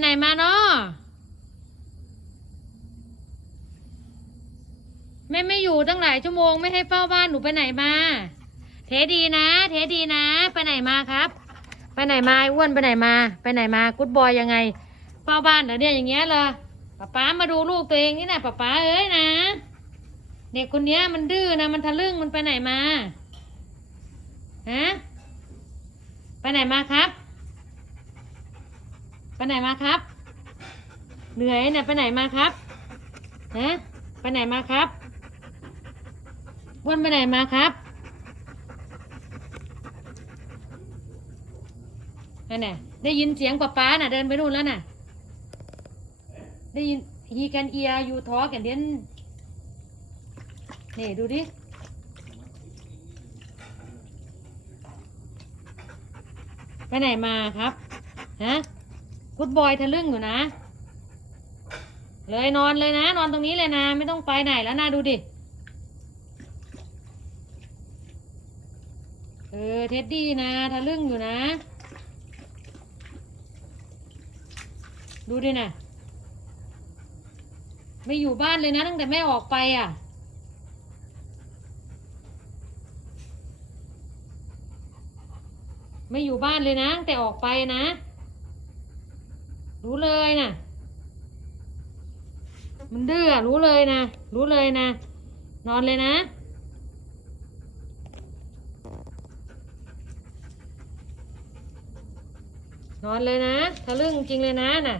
ไหนมาเนาะแม่ไม่อยู่ตั้งหลายชั่วโมงไม่ให้เฝ้าบ้านหนูไปไหนมา เทดีนะ เทดีนะ ไปไหนมาครับ ไปไหนมาอ้วนไปไหนมา ไปไหนมากุ๊ดบอยยังไง เฝ้าบ้านเหรอเนี่ยอย่างเงี้ยเหรอป๊าป๊ามาดูลูกตัวเองนี่นะป๊าป๊าเอ้ยนะ เด็กคนเนี้ยมันดื้อนะมันทะลึ่งมันไปไหนมาฮะไปไหนมาครับ ไปไหนมาครับ เหนื่อยเนี่ยไปไหนมาครับฮะไปไหนมาครับอ้วนไปไหนมาครับนั่นน่ะได้ยินเสียงป๊าป๊าน่ะเดินไปนู่นแล้วน่ะ ได้ยิน he can hear you talk and then นี่ดูดิไปไหนมาครับ ฮะ กุดบอยทะลึ่งอยู่นะ เลยนอนเลยนะ นอนตรงนี้เลยนะ ไม่ต้องไปไหนแล้วนะดูดิ เออ เท็ดดี้นะทะลึ่งอยู่นะ ดูดินะไม่อยู่บ้านเลยนะ ตั้งแต่แม่ออกไปอะไม่อยู่บ้านเลยนะตั้งแต่ออกไปนะ รู้เลยนะมันดื้อรู้เลยนะ รู้เลยนะ นอนเลยนะ นอนเลยนะทะลึ่งจริงเลยนะน่ะ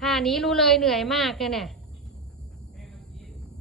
ท่านี้รู้เลยเหนื่อยมากเลยเนี่ย